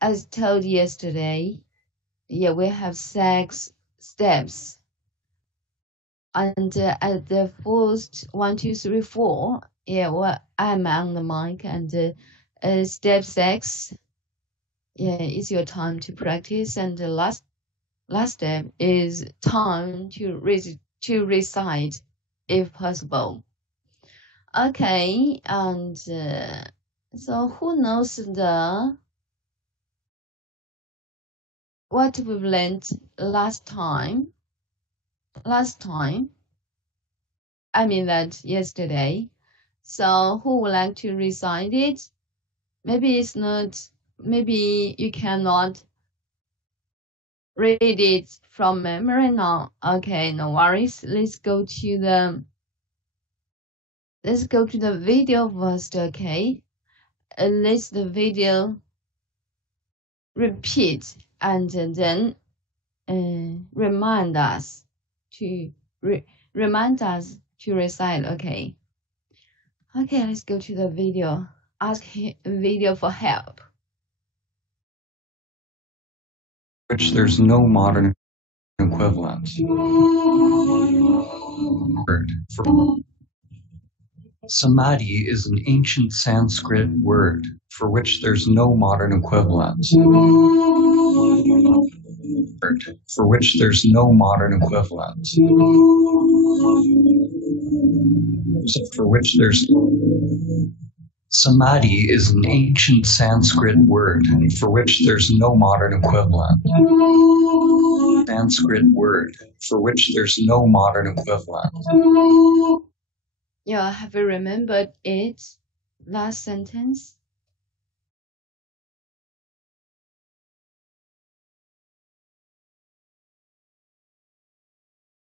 as told yesterday, yeah, we have 6 steps. And at the first 1, 2, 3, 4, yeah, well, I'm on the mic, and step 6, yeah, it's your time to practice, and the last step is time to recite, if possible. Okay, and so who knows what we've learned last time? I mean that yesterday. So who would like to recite it? Maybe it's not, maybe you cannot read it from memory now. Okay, no worries. Let's go to the video first, okay? Let's the video repeat, and then remind us to recite, okay? Okay, let's go to the video. Ask video for help. Which there's no modern equivalent. Samadhi is an ancient Sanskrit word for which there's no modern equivalent. For which there's no modern equivalent. For which there's Samadhi is an ancient Sanskrit word for which there's no modern equivalent. Sanskrit word for which there's no modern equivalent. Yeah, have you remembered it? Last sentence?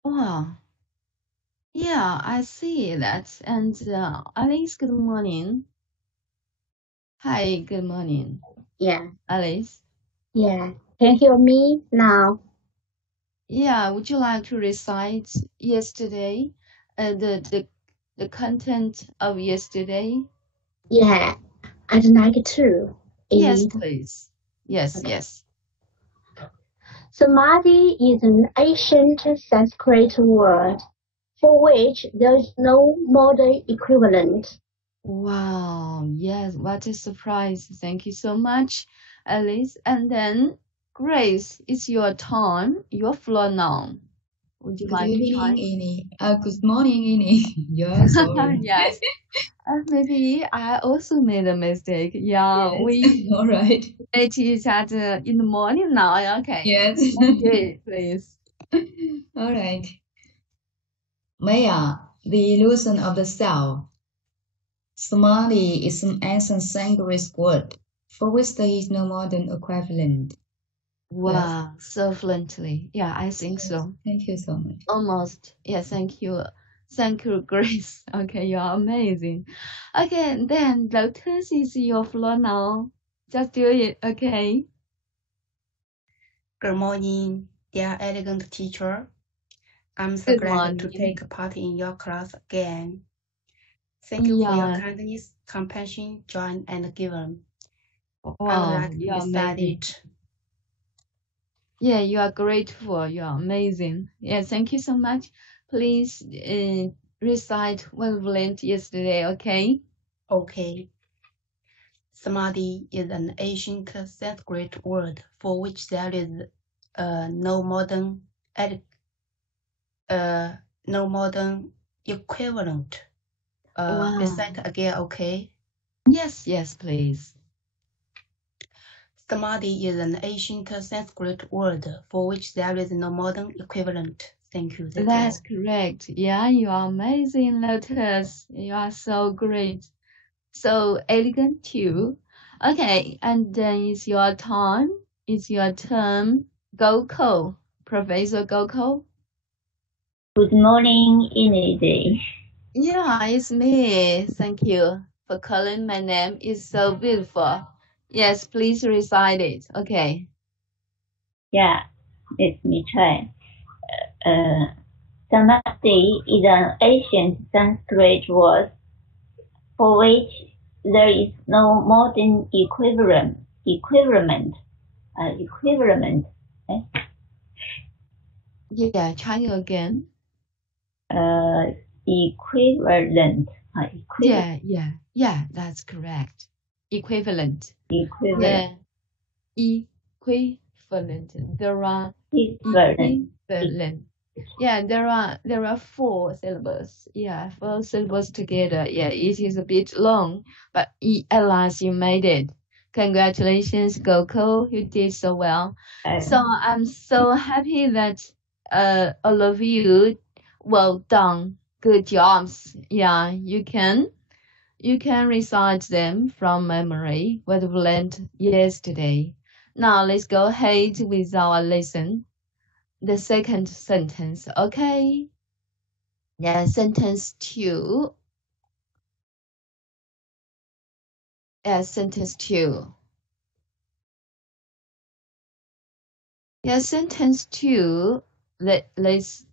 Wow. Yeah, I see that. And Alice, good morning. Hi, good morning. Yeah. Alice? Yeah. Can you hear me now? Yeah, would you like to recite yesterday? The content of yesterday? Yeah, I'd like to. Yes, please. Yes, Okay. yes. Samadhi is an ancient Sanskrit word for which there is no modern equivalent. Wow, yes, what a surprise. Thank you so much, Alice. And then, Grace, it's your time, your floor now. Would you like to try? Good morning, Ini. Yeah, sorry. Yes. Maybe I also made a mistake. Yeah, Yes. we All right. met each other in the morning now. Okay. Yes. Okay, please. All right. Maya, the illusion of the self. Samadhi is an ancient Sanskrit word for which there is no modern equivalent. Wow, so fluently. Yeah, I think so. Thank you so much. Almost. Yeah, thank you. Thank you, Grace. Okay, you're amazing. Okay, then Lotus is your floor now. Just do it, okay? Good morning, dear elegant teacher. I'm so Good glad morning. to take part in your class again. Thank you for your kindness, compassion, joy, and given. I would like to recite it. Yeah, you are grateful. You are amazing. Yeah, thank you so much. Please recite what we learned yesterday, okay? Okay. Samadhi is an ancient Sanskrit word for which there is no modern equivalent. Wow. Recite again, okay? Yes, yes, please. Samadhi is an ancient Sanskrit word for which there is no modern equivalent. Thank you. That's correct. Yeah, you are amazing, Lotus. You are so great. So elegant too. Okay, and then it's your time. It's your turn. Goko, Professor Goko. Good morning, Inidi. Yeah, it's me. Thank you for calling my name. It's so beautiful. Yes, please recite it. Okay. Yeah, it's me try. Samadhi is an ancient Sanskrit word for which there is no modern equivalent. equivalent. Equivalent. Yeah, try it again. Equivalent. Yeah, that's correct. Equivalent. Equivalent. Yeah, equivalent. There are Equivalent. equivalent. Yeah, there are 4 syllables. Yeah, 4 syllables together. Yeah, it is a bit long, but at last you made it. Congratulations, Goko. You did so well. So I'm so happy that all of you, well done. Good jobs. Yeah, you can recite them from memory what we learned yesterday. Now let's go ahead with our lesson. The second sentence, okay? Yeah, sentence 2. Yeah, sentence 2. Yeah, sentence 2. Let's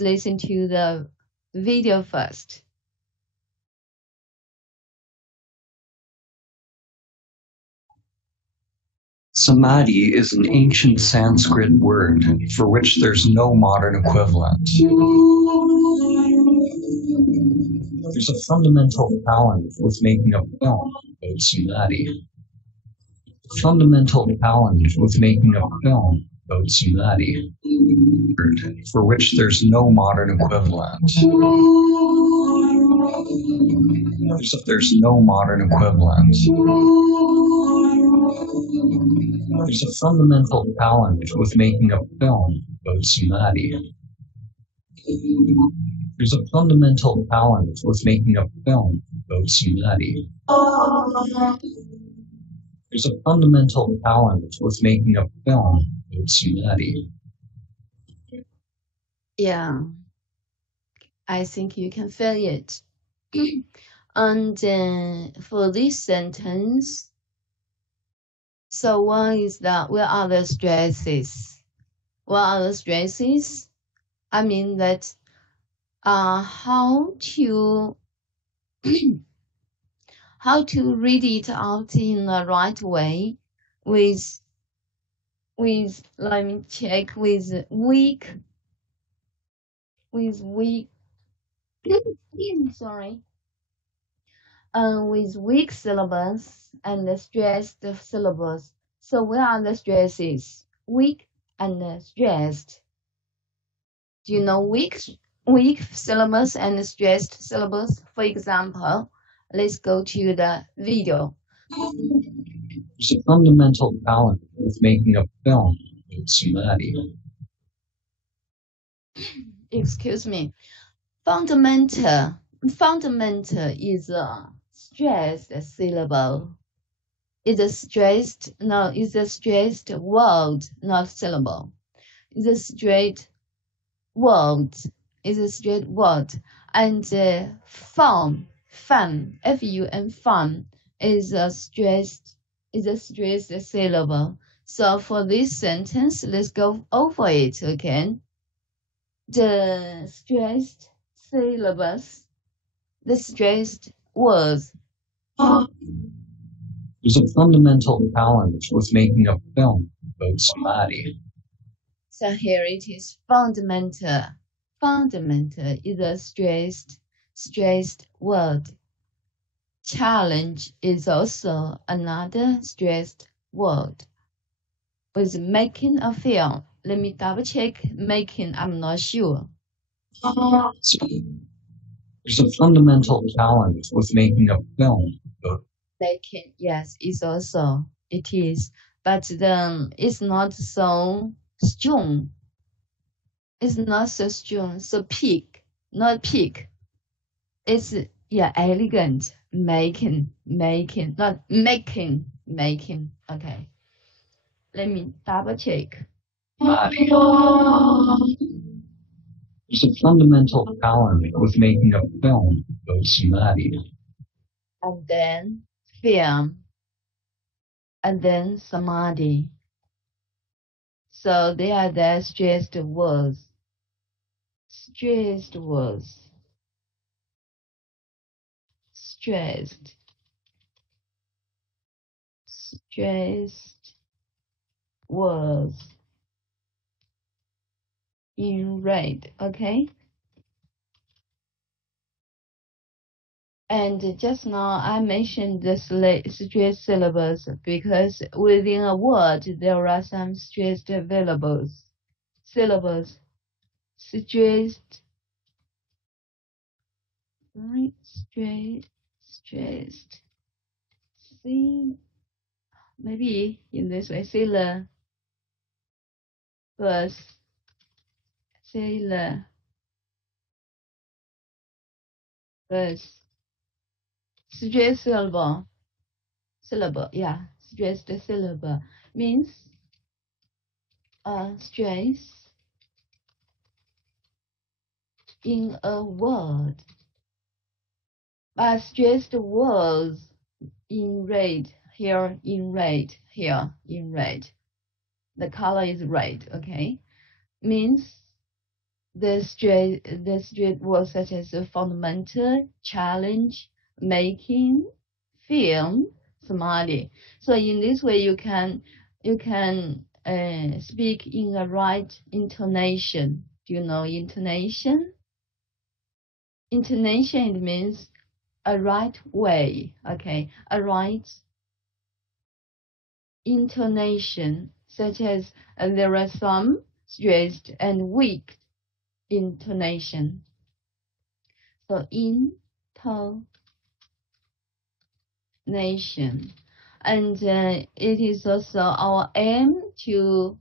listen to the video first. Samadhi is an ancient Sanskrit word for which there's no modern equivalent. There's a fundamental challenge with making a film about Samadhi. Fundamental challenge with making a film about Samadhi, for which there's no modern equivalent. There's no modern equivalent. There's a fundamental challenge with making a film about Samadhi. There's a fundamental challenge with making a film about Samadhi. There's a fundamental challenge with making a film about Samadhi. Yeah, I think you can feel it. And for this sentence, so one is that where are the stresses? What are the stresses? I mean that how to how to read it out in the right way with let me check with weak sorry with weak syllables and stressed syllables. So where are the stresses? Weak and stressed. Do you know weak syllables and stressed syllables? For example, let's go to the video. There's a fundamental challenge with making a film about Samadhi. Excuse me. Fundamental is a stressed syllable. It's a stressed word, not syllable. It's a straight word. And fun, F-U-N, fun is a stressed syllable. So for this sentence, let's go over it again. The stressed syllables, the stressed words. There's a fundamental challenge with making a film about Samadhi. So here it is, fundamental. Fundamental is a stressed word. Challenge is also another stressed word. With making a film, let me double check making, I'm not sure. There's a fundamental challenge with making a film about Making, yes, it is, but then it's not so strong. It's not so strong, so peak, not peak. It's elegant, making, not making. Okay, let me double check. Samadhi. There's a fundamental challenge with making a film about Samadhi. And then film, and then samadhi. So they are the stressed words. Stressed. stressed words in red, okay? And just now I mentioned the stressed syllables because within a word there are some stressed syllables, stressed, right? Stressed. See, maybe in this way, syllabus, stressed syllable, yeah, stressed syllable means stress in a word, but stressed words in red, here in red, here in red. The color is red, okay? Means the straight words such as fundamental, challenge, making, film, samadhi. So in this way you can speak in a right intonation. Do you know intonation? Intonation, it means a right way, okay? A right intonation, such as there are some stressed and weak intonation. So intonation, and it is also our aim to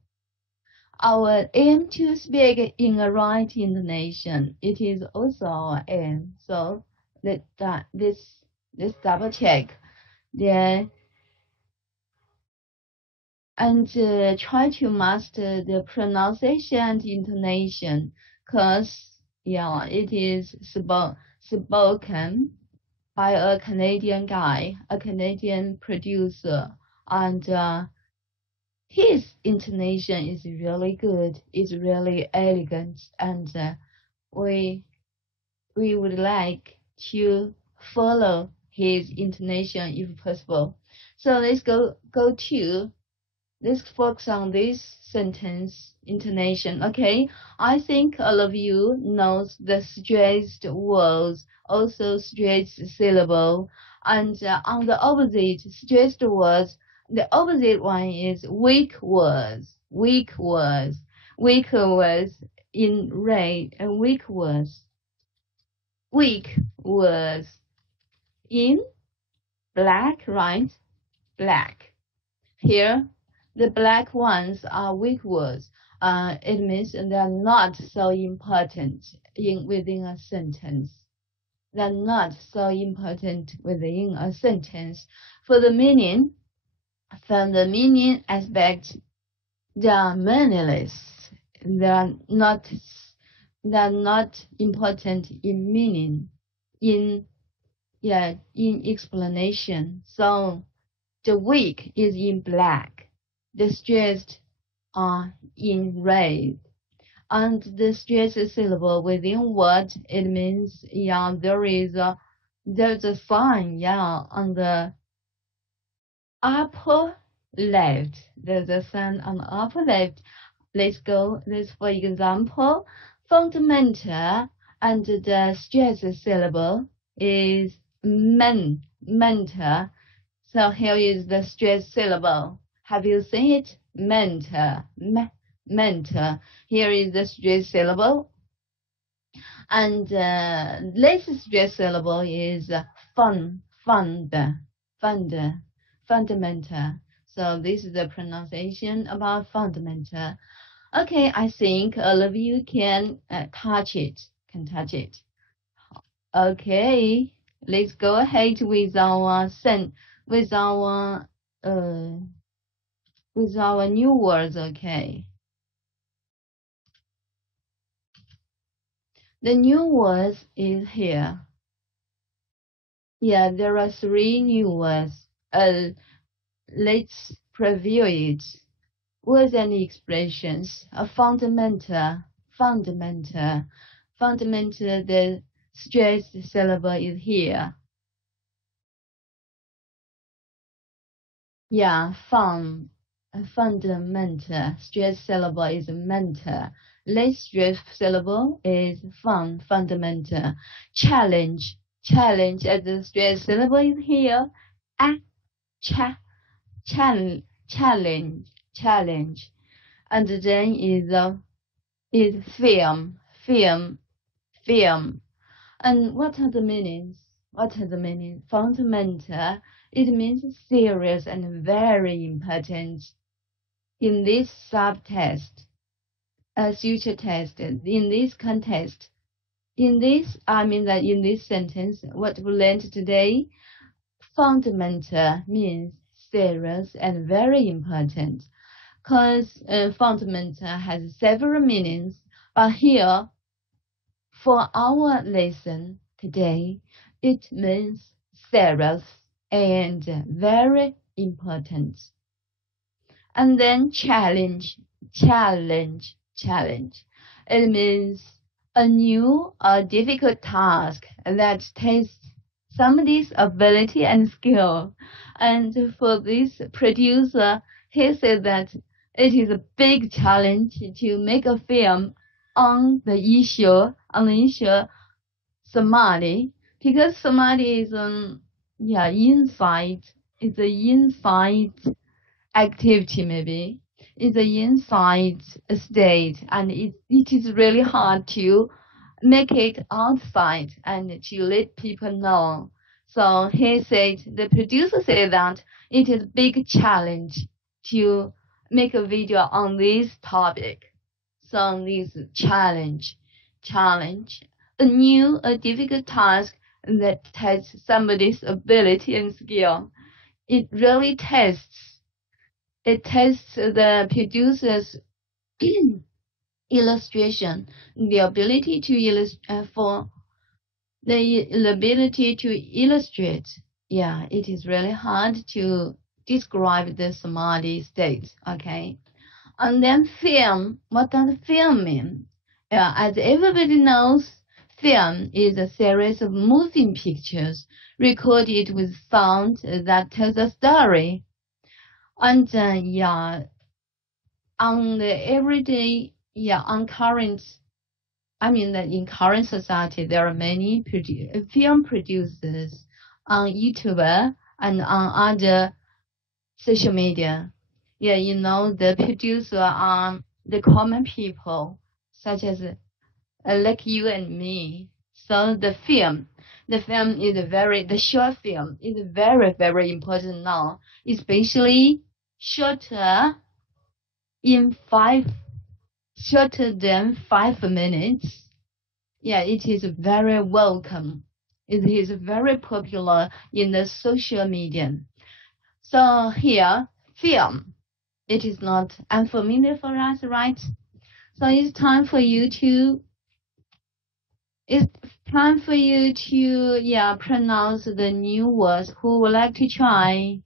speak in a right intonation. It is also our aim. So let's double check there and try to master the pronunciation and intonation, because yeah, it is spoken by a Canadian guy, a Canadian producer, and his intonation is really good. It's really elegant, and we would like to follow his intonation if possible. So let's let's focus on this sentence intonation. Okay, I think all of you knows the stressed words, also stressed syllable, and on the opposite stressed words, the opposite one is weak words. Weak words in red, and weak words in black, right? Black. Here, the black ones are weak words. It means they're not so important within a sentence. They're not so important within a sentence. For the meaning, from the meaning aspect, they are meaningless. They're not important in meaning, in explanation. So the weak is in black, the stressed are in red, and the stressed syllable within what it means, yeah, there's a sign, yeah, on the upper left. There's a sign on the upper left. Let's for example, fundamental, and the stressed syllable is mental. So here is the stressed syllable. Have you seen it? Mental. Here is the stressed syllable. And less stressed syllable is fundamental. So this is the pronunciation about fundamental. Okay, I think all of you can touch it. Okay, let's go ahead with our new words. Okay, the new words is here. Yeah, there are 3 new words. Let's preview it. Words and expressions. Fundamental. The stressed syllable is here. Yeah, fundamental. Stress syllable is mental. Less stress syllable is fundamental. Challenge, as the stress syllable is here. Ah, challenge, and then is film. And what are the meanings? Fundamental, it means serious and very important. In this subtest, a future test, in this context, in this sentence, what we learned today, fundamental means serious and very important. Because fundamental has several meanings, but here, for our lesson today, it means serious and very important. And then challenge. It means a new or difficult task that tests somebody's ability and skill. And for this producer, he said that it is a big challenge to make a film on the issue Samadhi, because Samadhi is inside, it's an inside activity maybe. It's an inside state, and it is really hard to make it outside and to let people know. So the producer said that it is a big challenge to make a video on this topic. So this challenge, a difficult task that tests somebody's ability and skill. It really tests the producer's illustration, the ability to illustrate. Yeah, it is really hard to describe the samadhi state. Okay, and then film. What does film mean? As everybody knows, film is a series of moving pictures recorded with sound that tells a story. And on the everyday, in current society, there are many film producers on YouTube and on other social media. Yeah, the producer are the common people, such as like you and me. So the short film is very, very important now, especially shorter than 5 minutes. Yeah, it is very welcome. It is very popular in the social media. So here, film, it is not unfamiliar for us, right? So it's time for you to pronounce the new words. Who would like to try?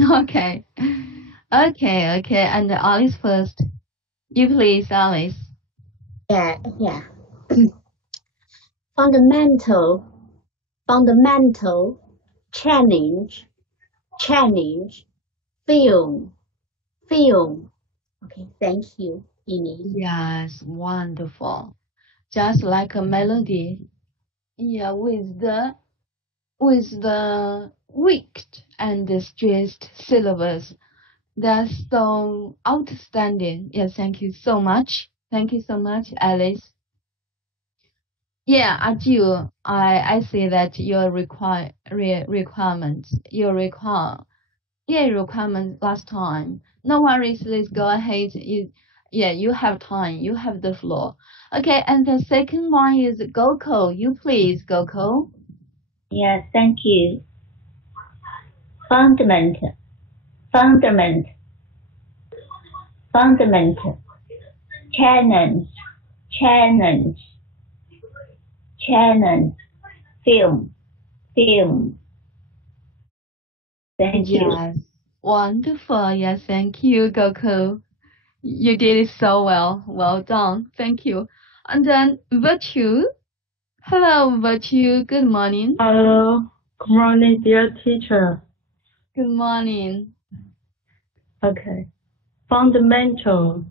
Okay. And Alice first. You please, Alice. Yeah. Fundamental, challenge, film. Okay, thank you, Ini. Yes, wonderful. Just like a melody. Yeah, with the weak and the stressed syllables. That's so outstanding. Yes, thank you so much. Thank you so much, Alice. Yeah, Arju, I see that your requirements last time. No worries, let's go ahead. You have time. You have the floor. Okay, and the second one is Goko. You please, Goko. Yes, thank you. Fundament, challenge, film. Thank you. Yes, wonderful. Yes, thank you, Goko. You did it so well. Well done. Thank you. And then virtue. Hello, Virtue. Good morning. Hello. Good morning, dear teacher. Good morning. Okay. Fundamental.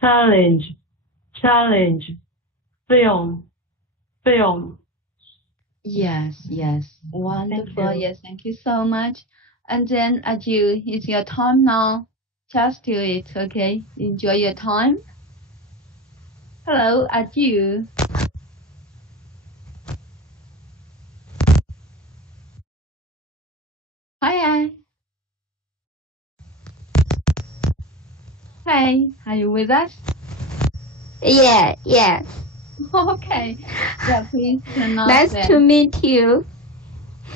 Challenge. Film. Yes. Wonderful. Thank you. Yes, thank you so much. And then, adieu. It's your time now. Just do it, okay? Enjoy your time. Hello, adieu. Hi. Hey, are you with us? Yes. Okay. Yeah, please pronounce Nice that. to meet you.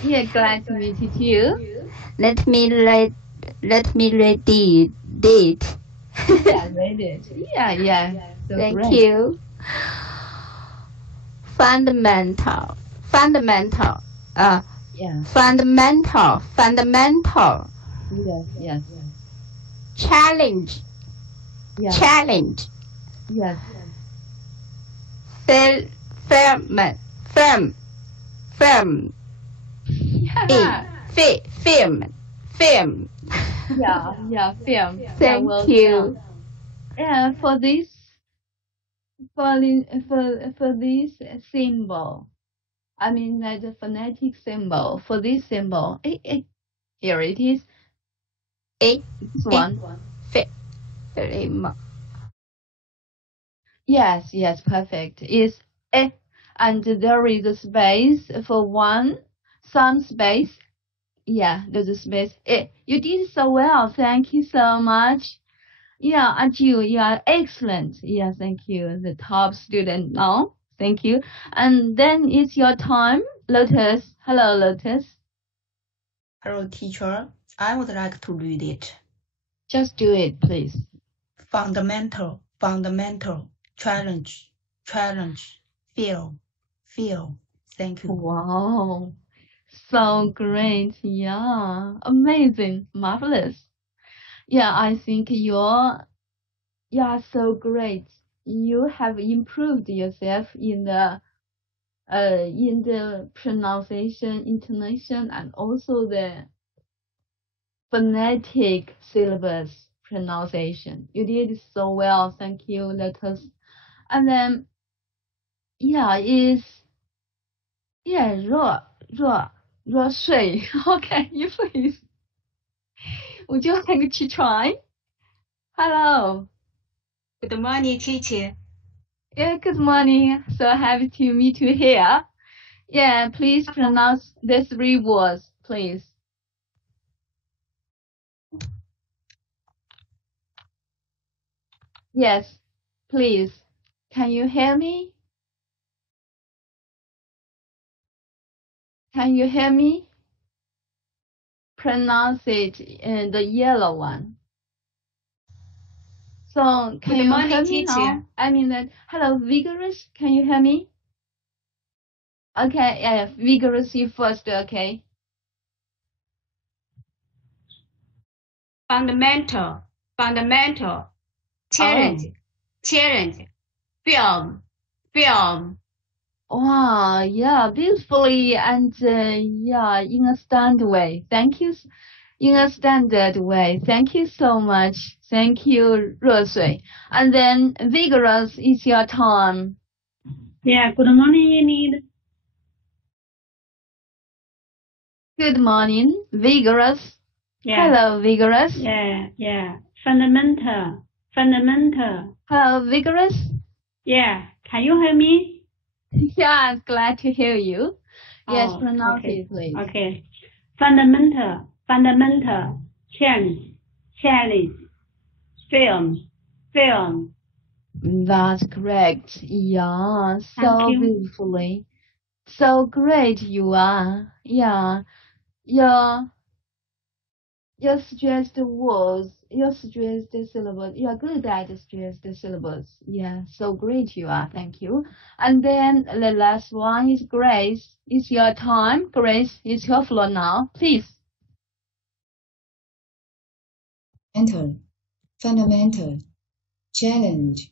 Yeah, glad to meet you too. Let me read it. Yeah, read it. Yeah. So Thank great. you. Fundamental. Yeah. Fundamental. Yes. Challenge. Yeah. Challenge. Yes. Firm. Yeah. Film. Yeah, film. Thank well you. done. Yeah, for this symbol, I mean the phonetic symbol for this symbol. Here it is. This one. Film. Yes, perfect. Is and there is a space for one, some space. Yeah, there's a space. You did so well. Thank you so much. Yeah, Ajil, you are excellent. Yeah, thank you. The top student now. Thank you. And then it's your time. Lotus. Hello, Lotus. Hello, teacher. I would like to read it. Just do it, please. Fundamental, challenge, feel. Thank you. Wow. So great. Yeah. Amazing. Marvelous. Yeah, I think you are so great. You have improved yourself in the pronunciation, intonation, and also the phonetic syllabus pronunciation. You did so well. Thank you, Lotus. And then,热水. Okay, you please. Would you like to try? Hello. Good morning, teacher. Yeah, good morning. So happy to meet you here. Yeah, please pronounce the 3 words, please. Yes, please. Can you hear me? Can you hear me? Pronounce it in the yellow one. So can you hear me now? I mean that. Hello, vigorous. Can you hear me? Okay, yeah, vigorous. You first. Okay. Fundamental, challenge, film. Wow, yeah, beautifully and yeah, in a standard way. Thank you, in a standard way. Thank you so much. Thank you, 热水. And then vigorous is your time. Yeah, good morning, Enid. Good morning, vigorous. Yeah. Hello, vigorous. Yeah. Fundamental. Hello, vigorous. Yeah. Can you hear me? Yeah, glad to hear you. Yes, Oh, pronounce okay. it, please. Okay. Fundamental, challenge, film. That's correct. Yeah, so Thank you. beautifully. So great you are. Yeah. Your suggested words, your suggested syllables. You are good at suggested syllables. Yeah, so great you are. Thank you. And then the last one is Grace. It's your time. Grace, it's your floor now. Please. Fundamental, challenge,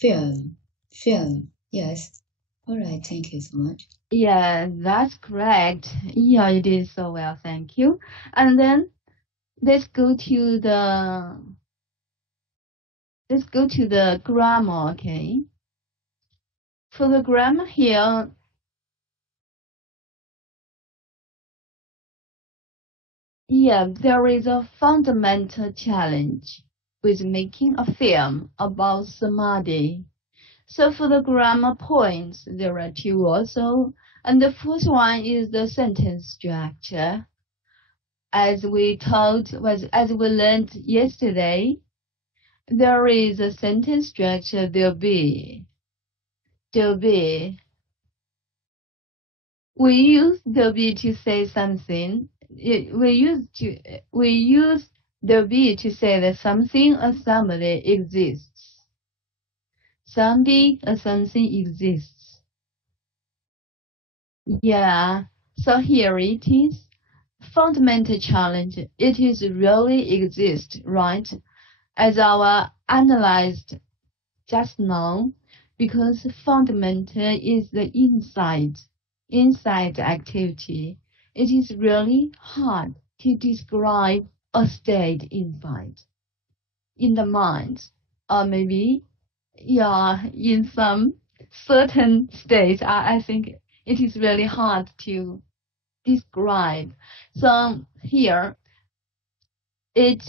Film. Film. Yes. All right. Thank you so much. Yeah, that's correct. Yeah, you did so well. Thank you. And then let's go to the grammar, okay? For the grammar here, yeah, there is a fundamental challenge with making a film about samadhi. So for the grammar points, there are two also. And the first one is the sentence structure. As we learned yesterday, there is a sentence structure, there'll be. We use there'll be to say something. We use there'll be to say that something or somebody exists. Something or something exists. Yeah. So here it is. Fundamental challenge. It is really exist, right? As our analyzed just now, because fundamental is the inside activity. It is really hard to describe a state inside, in the mind, or maybe, yeah, in some certain states. I think it is really hard to describe. So here, it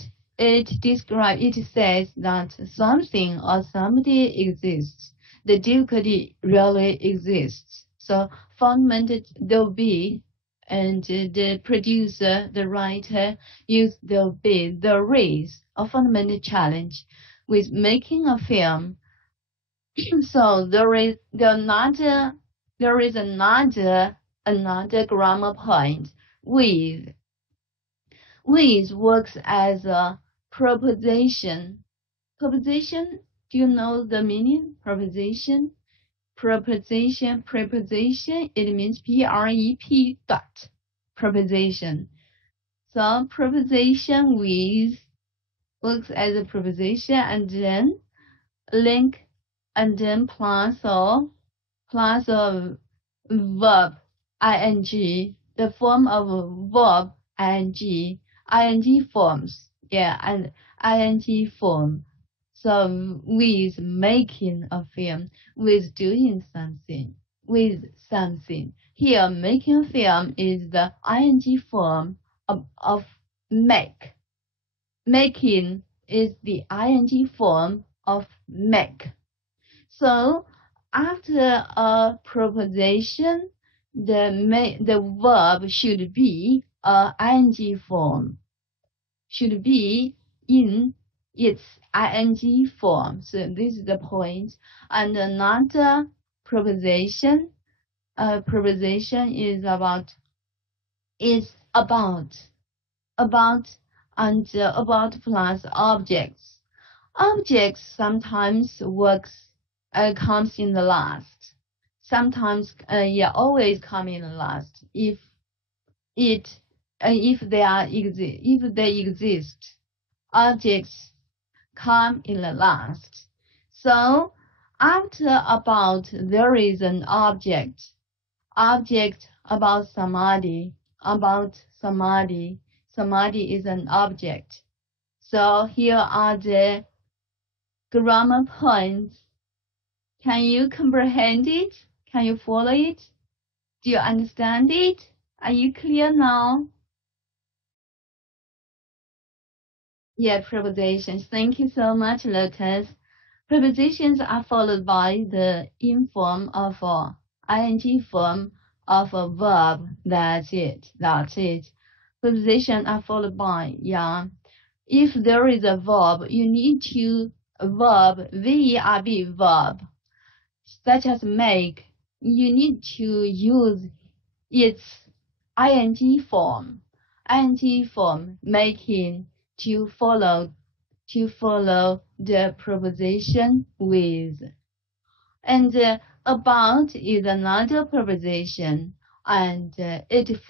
says that something or somebody exists. The difficulty really exists. So fundamental there'll be, and the producer, the writer, use there'll be. There is a fundamental challenge with making a film. So there is another grammar point with. With works as a proposition. Proposition, do you know the meaning? Proposition, preposition, it means P-R-E-P dot, proposition. So proposition with works as a proposition, and then link, and then plus a verb, ing, the form of verb, ing forms, yeah, and ing form. So with making a film, with doing something, with something. Here, making a film is the ing form of make. Making is the ing form of make. So after a proposition, the verb should be a ing form, should be in its ing form. So this is the point. And another proposition, proposition is about plus objects. Objects sometimes comes in the last. Sometimes, always come in the last. If they exist, objects come in the last. So after about there is an object about samadhi. Samadhi is an object. So here are the grammar points. Can you comprehend it? Can you follow it? Do you understand it? Are you clear now? Yeah, prepositions. Thank you so much, Lucas. Prepositions are followed by the in form of ing form of a verb. That's it. Prepositions are followed by, if there is a verb, you need to verb, verb, verb, such as make, you need to use its ing form, making, to follow the preposition with. And about is another preposition, and it is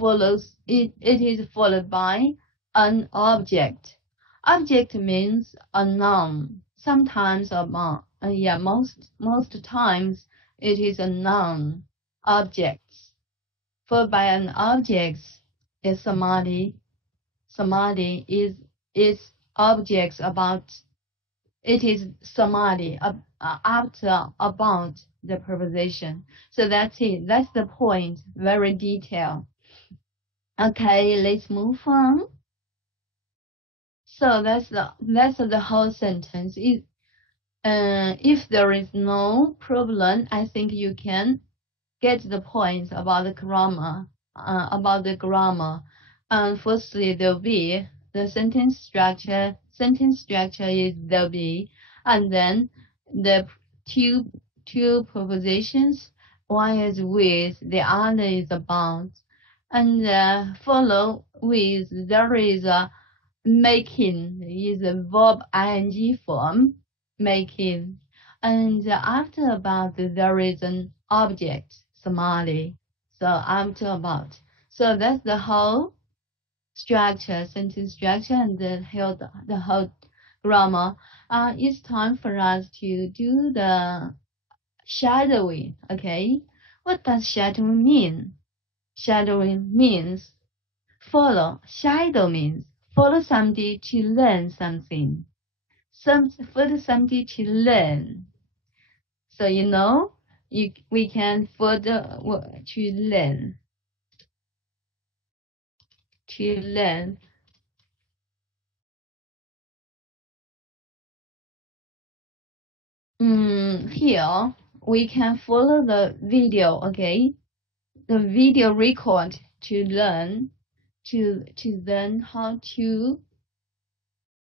followed by an object. Object means a noun, sometimes Yeah, most times it is a noun objects. For by an object is samadhi. Samadhi is objects about. It is samadhi after about the preposition. So that's it. That's the point. Very detailed. Okay, let's move on. So that's the whole sentence. If there is no problem, I think you can get the point about the grammar. Firstly, there'll be the sentence structure. Sentence structure is there'll be, and then the two prepositions. One is with, the other is about, and follow with there is a making is a verb ing form, making, and after about there is an object, samadhi. So after about, so that's the whole structure, sentence structure, and the whole grammar. It's time for us to do the shadowing. Okay, what does shadowing mean? Shadowing means follow. Shadow means follow somebody to learn something. Follow somebody to learn. So we can further to learn. To learn. Here we can follow the video. Okay, the video record to learn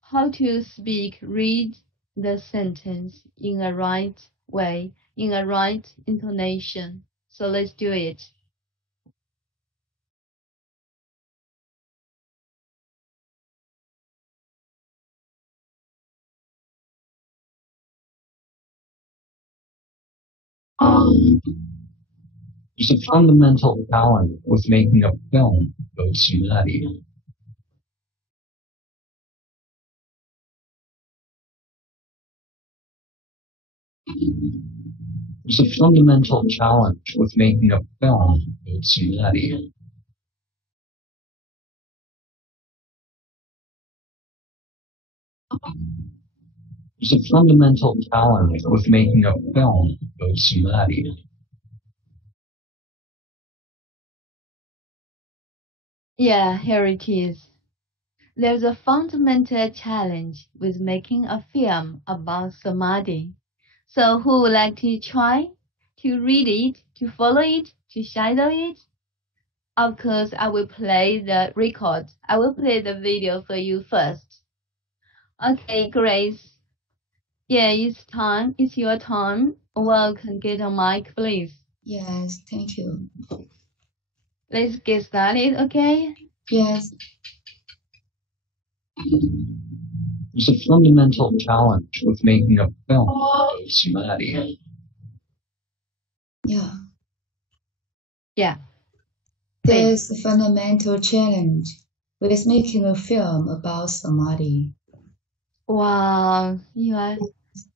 how to speak, read the sentence in a right way, in a right intonation. So let's do it. There's a fundamental challenge with making a film about humanity. There's a fundamental challenge with making a film about humanity. There's a fundamental challenge with making a film about humanity. Yeah, here it is. There's a fundamental challenge with making a film about samadhi. So who would like to try to read it, to follow it, to shadow it? Of course, I will play the record. I will play the video for you first. Okay, Grace. Yeah, it's time. It's your time. Welcome. Get on mic, please. Yes, thank you. Let's get started, okay? Yes. There's a fundamental challenge with making a film about humanity. Yeah. Yeah. There's a fundamental challenge with making a film about samadhi. Wow, you are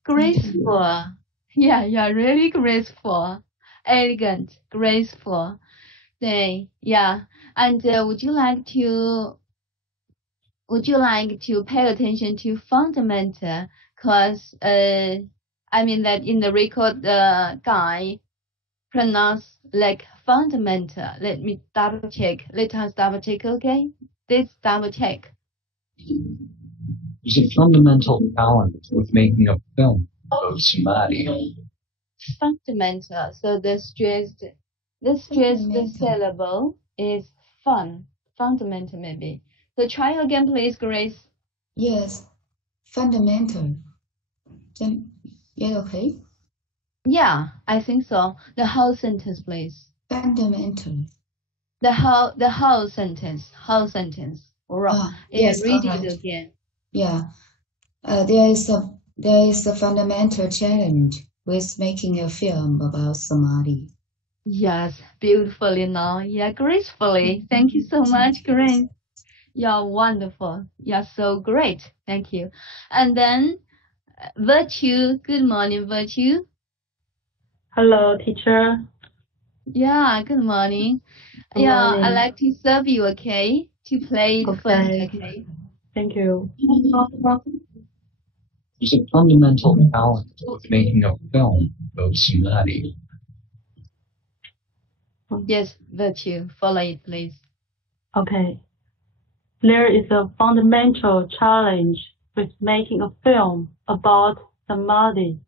graceful. Yeah, you are really graceful, elegant, graceful. Yeah. And would you like to pay attention to fundamental? Cause I mean that in the record, the guy pronounced like fundamental. Let me double check. Let us double check, okay? Let's double check. There's a fundamental challenge with making a film about humanity. Fundamental. So the stressed syllable is fun. Fundamental maybe. So try again, please, Grace. Yes, fundamental. Then, yeah, okay. Yeah, I think so. The whole sentence, please. Fundamental. The whole sentence. Whole sentence. Right. Yes, read right. it again. Yeah. There is a fundamental challenge with making a film about samadhi. Yes, beautifully now. Yeah, gracefully. Thank you so much, Grace. You're wonderful. You're so great. Thank you. And then Virtue, good morning, Virtue. Hello, teacher. Yeah, good morning. Good morning. I'd like to serve you, okay? To play the first, okay? Thank you. There's a fundamental challenge with making a film about humanity. Yes, Virtue, follow it, please. Okay. There is a fundamental challenge with making a film about Samadhi.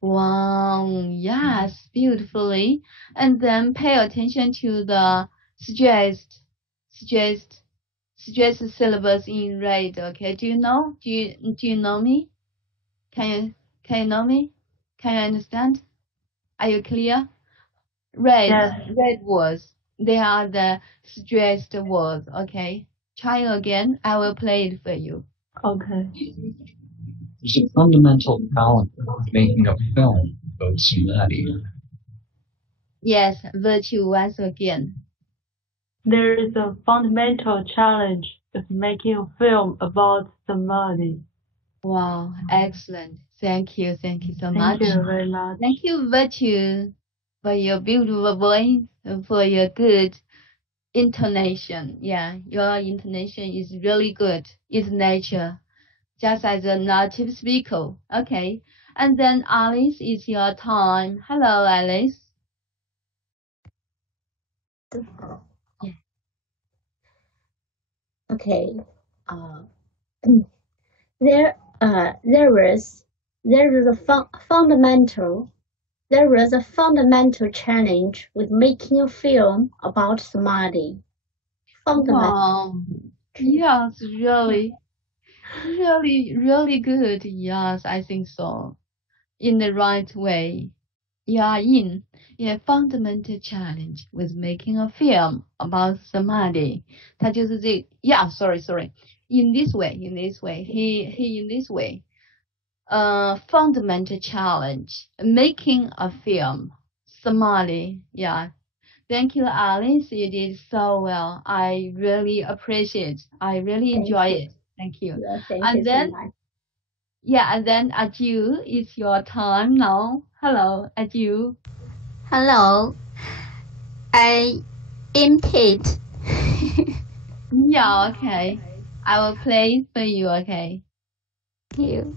Wow, yes, beautifully. And then pay attention to the suggest syllabus in red, okay? Do you know? Do you know me? Can you know me? Can you understand? Are you clear? Red, Yes. red words. They are the stressed words, okay? Try again. I will play it for you. Okay. There's a fundamental challenge with making a film about humanity. Yes, Virtue once again. There is a fundamental challenge with making a film about Samadhi. Wow, excellent. Thank you so much. Thank you very much. Thank you, Virtue, for your beautiful voice, and for your good intonation. Yeah, your intonation is really good. It's nature, just as a native speaker. Okay. And then Alice, it's your time. Hello, Alice. Yeah. Okay. There is a fundamental challenge with making a film about Samadhi. Wow. Yes, really good. Yes, I think so. In the right way. You are in a fundamental challenge with making a film about Samadhi. 它就是这 yeah, sorry. In this way. He in this way. Fundamental challenge. Making a film. Samadhi. Yeah. Thank you, Alice. You did so well. I really appreciate. I really enjoy it. Thank you. Yeah, thank And you then so much. yeah, and then Aju, it's your time now. Hello, Aju. Hello. I imitate. Yeah, okay. I will play for you, okay? Thank you.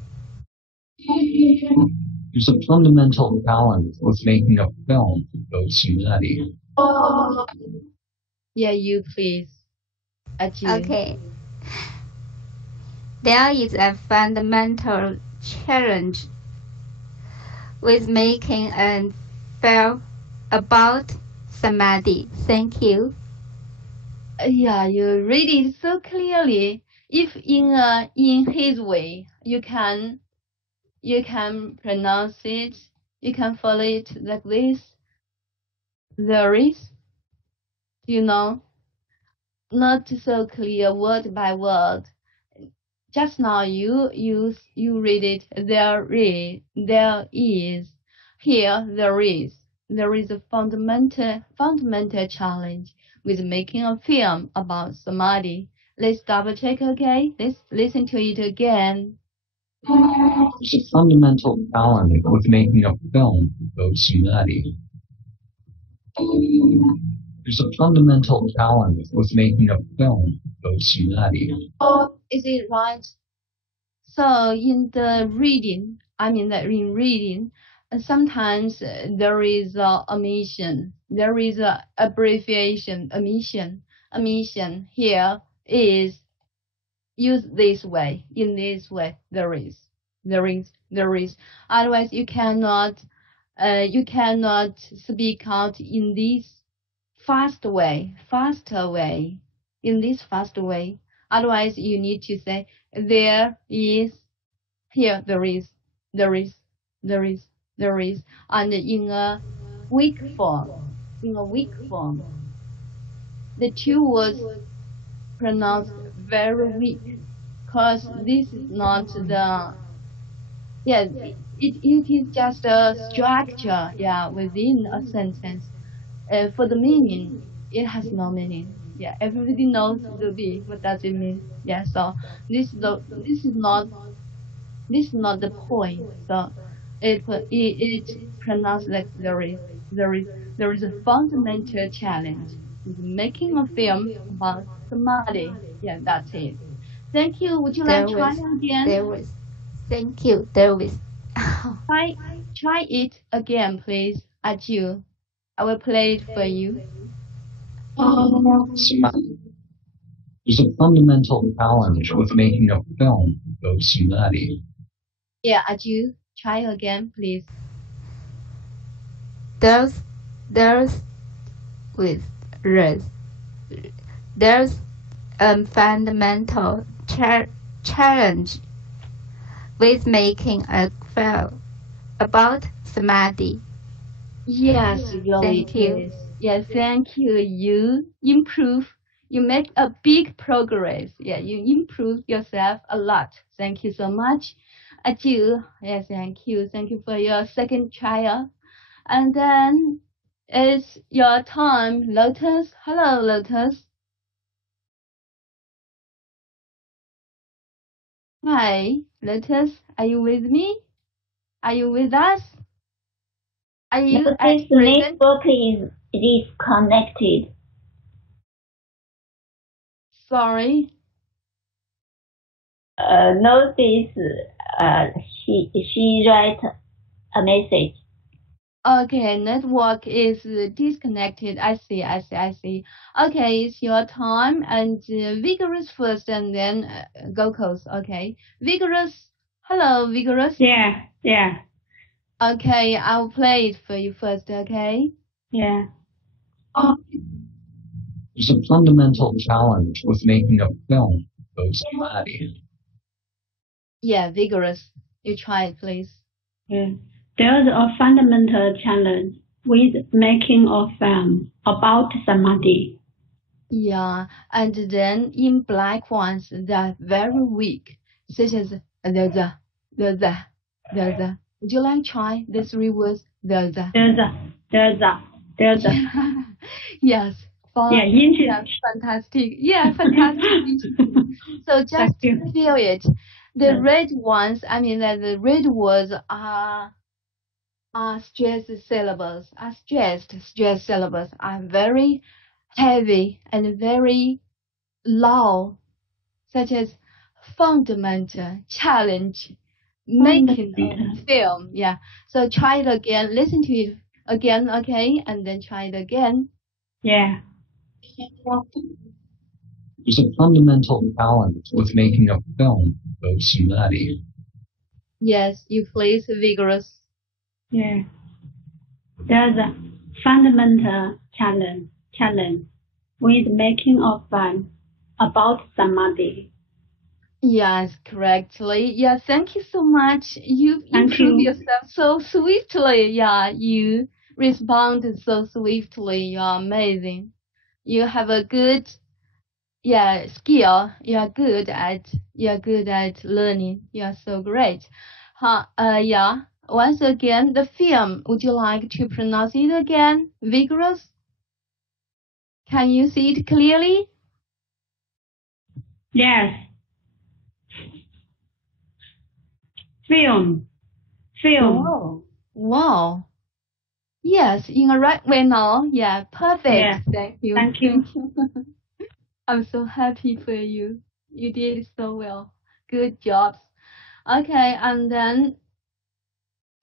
There's a fundamental challenge with making a film about humanity. Yeah, you please. Aju. Okay. There is a fundamental challenge with making a film about Samadhi. Thank you. Yeah, you read it so clearly. If in his way, you can pronounce it. You can follow it like this. There is, you know, not so clear word by word. Just now you read it. There is. Here there is a fundamental challenge with making a film about Samadhi. Let's double check, okay? Let's listen to it again. There's a fundamental challenge with making a film about humanity. There's a fundamental challenge with making a film about humanity. Is it right? So in the reading, in reading, sometimes there is a omission. There is a abbreviation, omission. Omission here is used this way. In this way, there is. Otherwise, you cannot speak out in this faster way. In this faster way. Otherwise, you need to say there is. Here there is. And in a weak form, the two words pronounced very weak, because this is not the, it is just a structure, within a sentence. For the meaning, it has no meaning. Yeah, everybody knows the B. What does it mean? Yeah, so this is not This is not the point. So it pronounced like there is a fundamental challenge with making a film about samadhi. Yeah, that's it. Thank you. Would you like to try again? Thank you. There was. Try it again, please. At you. I will play it for you. Samadhi. There's a fundamental challenge with making a film about samadhi. Yeah, at you. Try again, please. There's a fundamental challenge with making a film about samadhi. Yes, really. Thank you. Yes, thank you. You improve. You make a big progress. Yeah, you improve yourself a lot. Thank you so much. At you. Yes, thank you. Thank you for your second trial. And then it's your time, Lotus. Hello, Lotus. Hi, Lotus. Are you with me? Are you with us? Are you Notice at the present? network is disconnected. Sorry. Notice she write a message. Okay, network is disconnected. I see. Okay, it's your time, and Vigorous first, and then Gokos. Okay, Vigorous. Hello, Vigorous. Yeah. Okay, I'll play it for you first. Okay. Yeah. There's a fundamental challenge with making a film about samadhi. Yeah, Vigorous. You try it, please. Yeah. There's a fundamental challenge with making a film about samadhi. Yeah, and then in black ones that are very weak, such as the. Would you like try the three words the? There's a. Yes. Yeah, fantastic. Yeah, fantastic. So just feel it. The red ones, I mean that the red words are stressed syllables, stressed syllables are very heavy and very loud, such as fundamental, challenge, making a film. Yeah. So try it again. Listen to it again, okay? And then try it again. Yeah. There's a fundamental challenge with making a film about samadhi. Yes, you please, Vigorous. Yeah. There's a fundamental challenge with making a film about samadhi. Yes, correctly. Yeah, thank you so much. You improve yourself so swiftly. Yeah, you responded so swiftly. You're amazing. You have a good, skill. You're good at learning. You're so great. Yeah. Once again, the film. Would you like to pronounce it again? Vigorous? Can you see it clearly? Yes. Film. Wow. Yes, in the right way now. Yeah, perfect. Yeah. Thank you. I'm so happy for you. You did so well. Good job. Okay, and then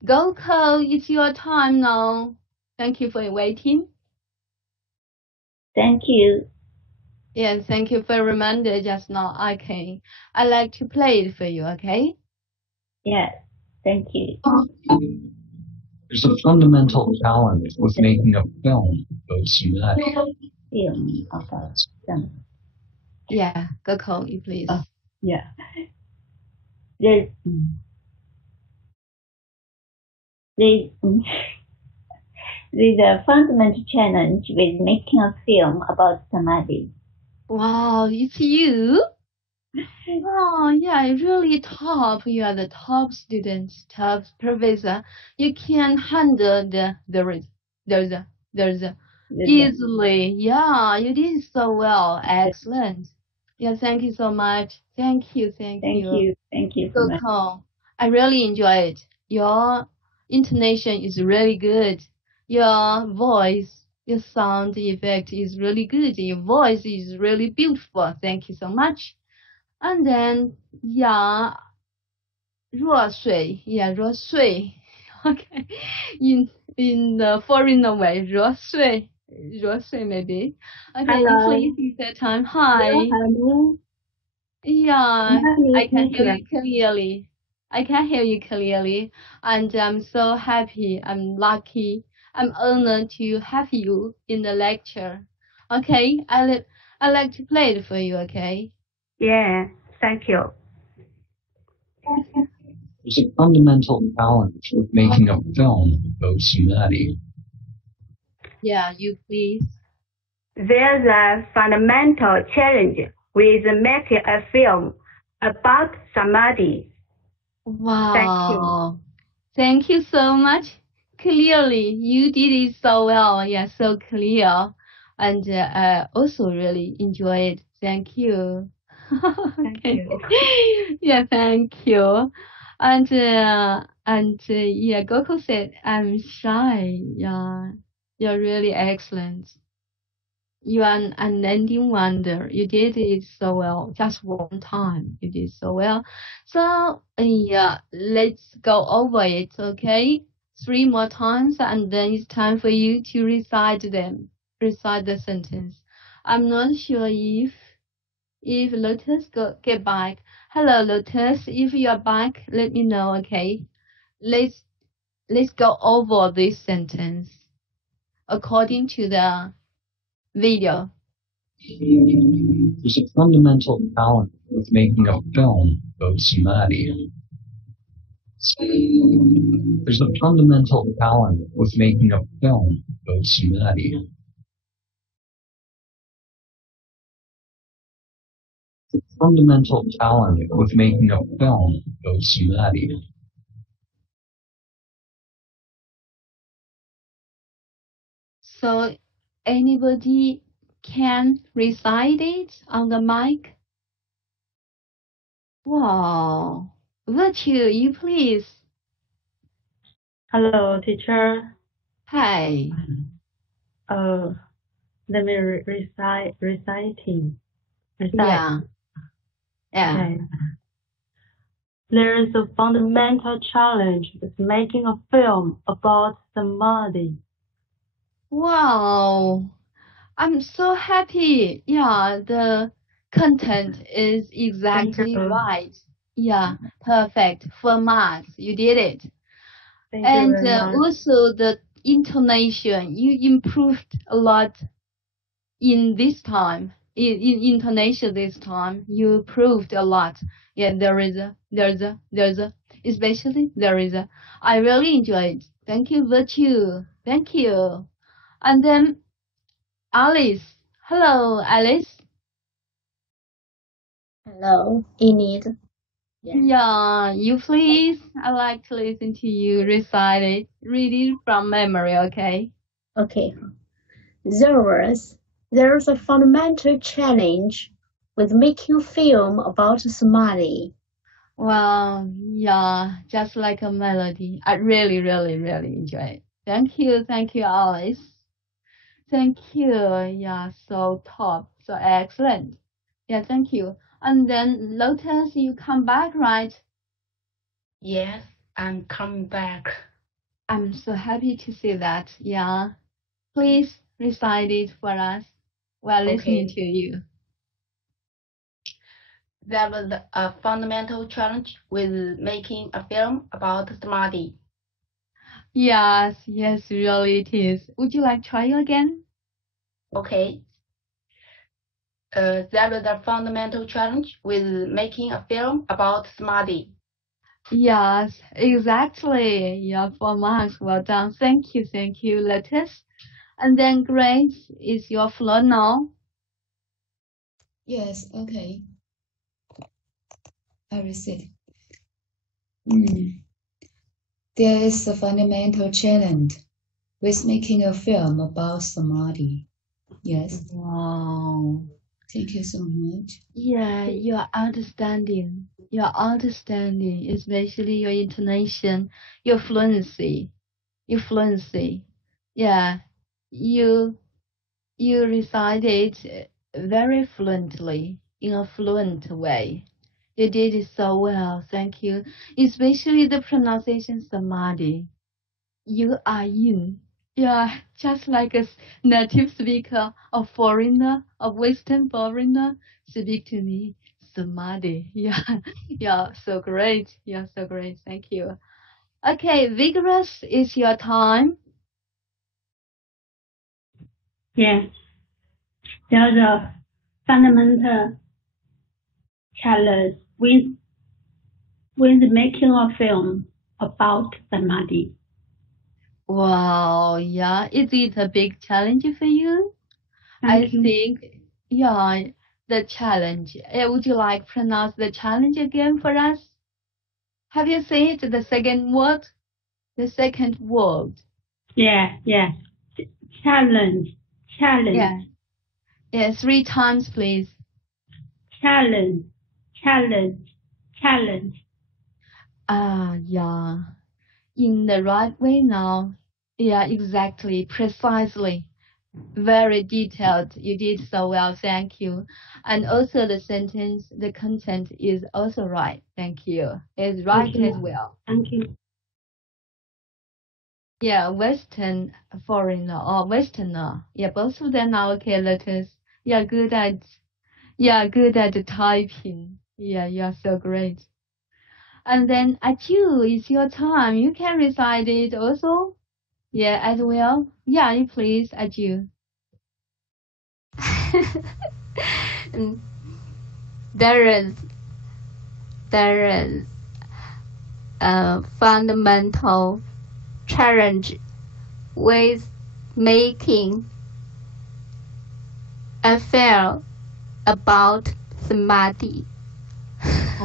Goko, it's your time now. Thank you for waiting. Thank you. Yeah, thank you for the reminder just now. Okay, I like to play it for you, okay? Yes, thank you. There's a fundamental challenge with making a film about samadhi. Film about samadhi. Yeah, Goko, you please. Yeah. There's a fundamental challenge with making a film about samadhi. Wow, it's you? Oh, yeah, really top. You are the top student, top professor. You can handle there's easily. Yeah, you did so well. Excellent. Yeah, thank you so much. Thank you. Thank you so much. Gokong. I really enjoy it. Your intonation is really good. Your voice, your sound effect is really good. Your voice is really beautiful. Thank you so much. And then, yeah, 弱水, yeah, 弱水. Okay, in the foreigner way, 弱水maybe. Okay, you Hello. please use that time. Hi. Hello. Yeah, I can hear Teacher. you clearly. I can hear you clearly, and I'm so happy. I'm lucky. I'm honored to have you in the lecture. Okay, I like to play it for you. Okay. Yeah, thank you. There's a fundamental challenge with making a film about humanity. Yeah, you please. There's a fundamental challenge with making a film about samadhi. Wow. Thank you so much. Clearly, you did it so well. Yeah, so clear. And also really enjoy it. Thank you. Thank Okay. you. Yeah, thank you. And yeah, Gokul said, I'm shy. Yeah, you're really excellent. You are an unending wonder. You did it so well. Just one time. You did so well. So, yeah, let's go over it, okay? 3 more times, and then it's time for you to recite them. Recite the sentence. I'm not sure if Lotus get back. Hello, Lotus. If you are back, let me know, okay? Let's go over this sentence according to the video. There's a fundamental challenge with making a film about humanity. There's a fundamental challenge with making a film about humanity. The fundamental challenge with making a film about humanity. So anybody can recite it on the mic? Wow. Virtue, you please. Hello, teacher. Hi. Let me recite. Yeah. Okay. There is a fundamental challenge with making a film about samadhi. Wow. I'm so happy. Yeah, the content is exactly Thank you. right. Yeah, perfect. 4 marks. You did it. Thank you And very much. also the intonation, you improved a lot in this time. In intonation this time, you improved a lot. Yeah, there's a, especially there is a. I really enjoyed. Thank you, Virtue. Thank you. And then Alice. Hello, Alice. Hello, Enid. Yeah, you please. I like to listen to you recite it. Read it from memory, okay? Okay. There's a fundamental challenge with making film about samadhi. Well, yeah, just like a melody. I really, really, really enjoy it. Thank you, Alice. Thank you. Yeah, so top, so excellent. Yeah, thank you. And then Lotus, you come back, right? Yes, I'm coming back. I'm so happy to see that. Yeah. Please recite it for us. We're listening to you. There was a fundamental challenge with making a film about samadhi. Yes, really it is. Would you like to try again? Okay. There was a fundamental challenge with making a film about samadhi. Yes, exactly. Yeah, 4 marks. Well done. Thank you, Lotus. And then Grace, is your floor now. Yes, okay. I receive. There is a fundamental challenge with making a film about samadhi. Yes. Wow. Thank you so much. Yeah, your understanding your understanding, especially your intonation, your fluency. Yeah, you recited very fluently in a fluent way. You did it so well, thank you. Especially the pronunciation samadhi. You are in. Yeah, just like a native speaker, a foreigner, a Western foreigner, speak to me. Samadhi. Yeah, yeah, so great. Yeah, so great. Thank you. Okay, vigorous is your time. Yes, there's a fundamental challenge with making a film about samadhi. Wow, yeah. Is it a big challenge for you? Thank you. Think, yeah, the challenge. Would you like pronounce the challenge again for us? Have you said the second word? The second word. Yeah. Challenge. Yeah. Yeah, 3 times, please. Challenge. Yeah. In the right way now. Yeah, exactly, precisely. Very detailed. You did so well. Thank you. And also the sentence, the content is also right. Thank you. It's right as well. Thank you. Yeah, Western foreigner or Westerner. Yeah, both of them are okay letters. Yeah, good at typing. Yeah, you're so great. And then at you, it's your time. You can recite it also. Yeah, as well. Yeah, you please, at you. There is a fundamental challenge with making a film about samadhi.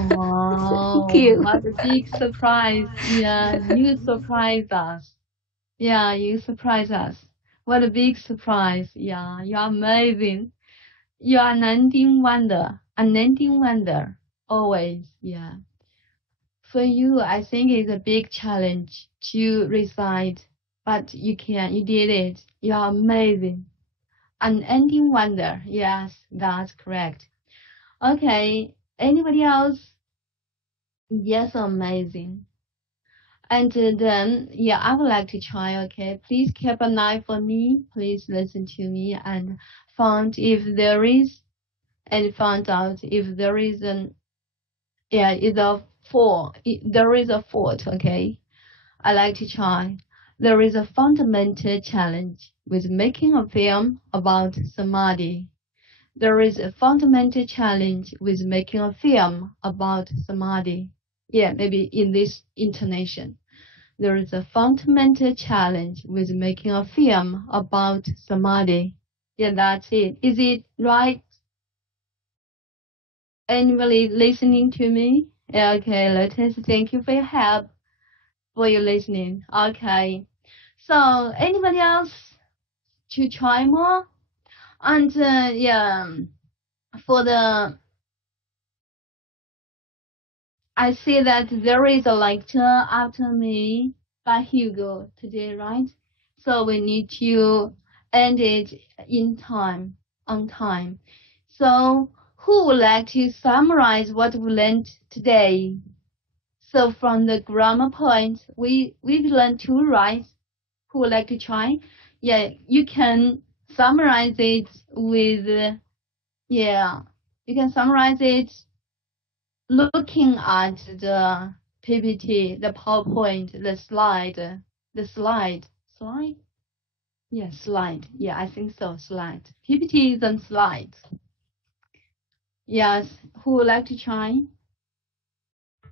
Wow, Thank you. what a big surprise. Yeah, you surprise us. Yeah, you surprise us. What a big surprise. Yeah, you're amazing. You are an ending wonder. An ending wonder. Always. Yeah. For you, I think it's a big challenge to recite, but you did it. You are amazing. An ending wonder. Yes, that's correct. Okay, anybody else? Yes, amazing. And then, yeah, I would like to try, okay? Please keep an eye for me. Please listen to me and find if there is, and find out if there is there is a fault, okay? I like to try. There is a fundamental challenge with making a film about samadhi. There is a fundamental challenge with making a film about samadhi. Yeah, maybe in this intonation. There is a fundamental challenge with making a film about samadhi. Yeah, that's it. Is it right? Anybody listening to me? Yeah, okay, Lotus, thank you for your help, for your listening. Okay. So, anybody else to try more? And for the I see that there is a lecture after me by Hugo today, right? So we need to end it on time. So who would like to summarize what we learned today? So from the grammar point, we've learned 2, right? Who would like to try? Yeah, you can summarize it with, you can summarize it looking at the PPT, the PowerPoint, the slide. Yeah, slide. Yeah, I think so, slide. PPT and slides. Yes, who would like to try?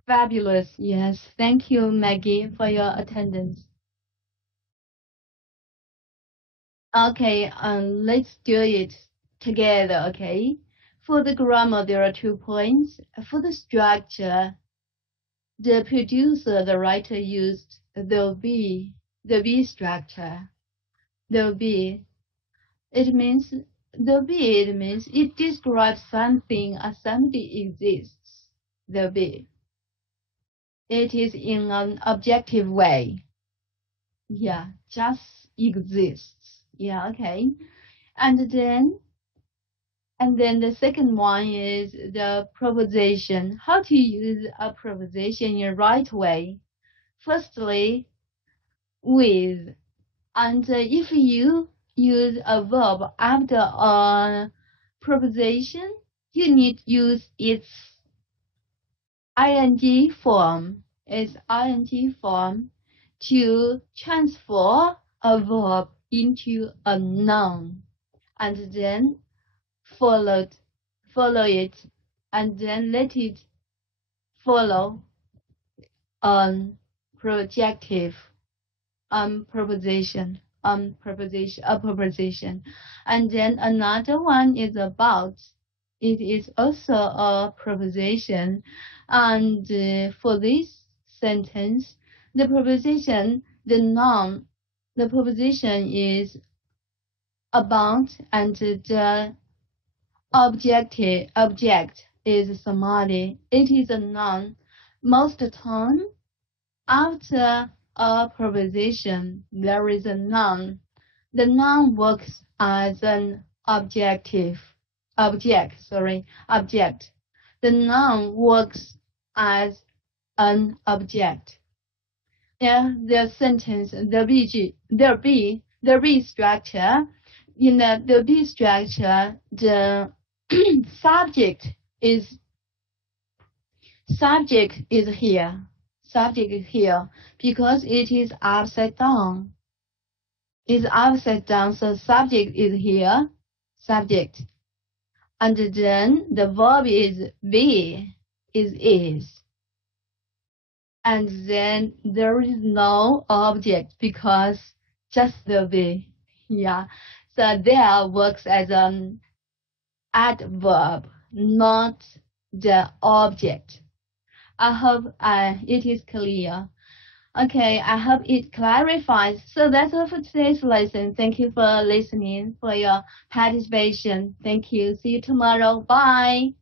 Fabulous. Yes, thank you, Maggie, for your attendance. Okay, let's do it together, okay? For the grammar, there are 2 points. For the structure, the producer, the writer used the be structure. The be. It means it describes something as something exists. the be. It is in an objective way. Yeah, just exists. Yeah, okay. And then the second one is the proposition. How to use a proposition in the right way. Firstly, with. And if you use a verb after a proposition, you need to use its ing form. Its ing form to transfer a verb into a noun, and then follow it, and then let it follow on projective proposition, a proposition. And then another one is about. It is also a proposition, and for this sentence, the proposition, the proposition is about, and the object is samadhi. It is a noun. Most time, after a proposition, there is a noun. The noun works as an object. The noun works as an object. Yeah, the sentence, the B structure. In the B structure, the subject is here. Subject is here because it is upside down. It's upside down, so subject is here. Subject. And then the verb is be, is. And then there is no object because just the be. Yeah. So there works as an adverb, not the object. I hope it is clear. Okay, I hope it clarifies. So that's all for today's lesson. Thank you for listening, for your participation. Thank you. See you tomorrow. Bye.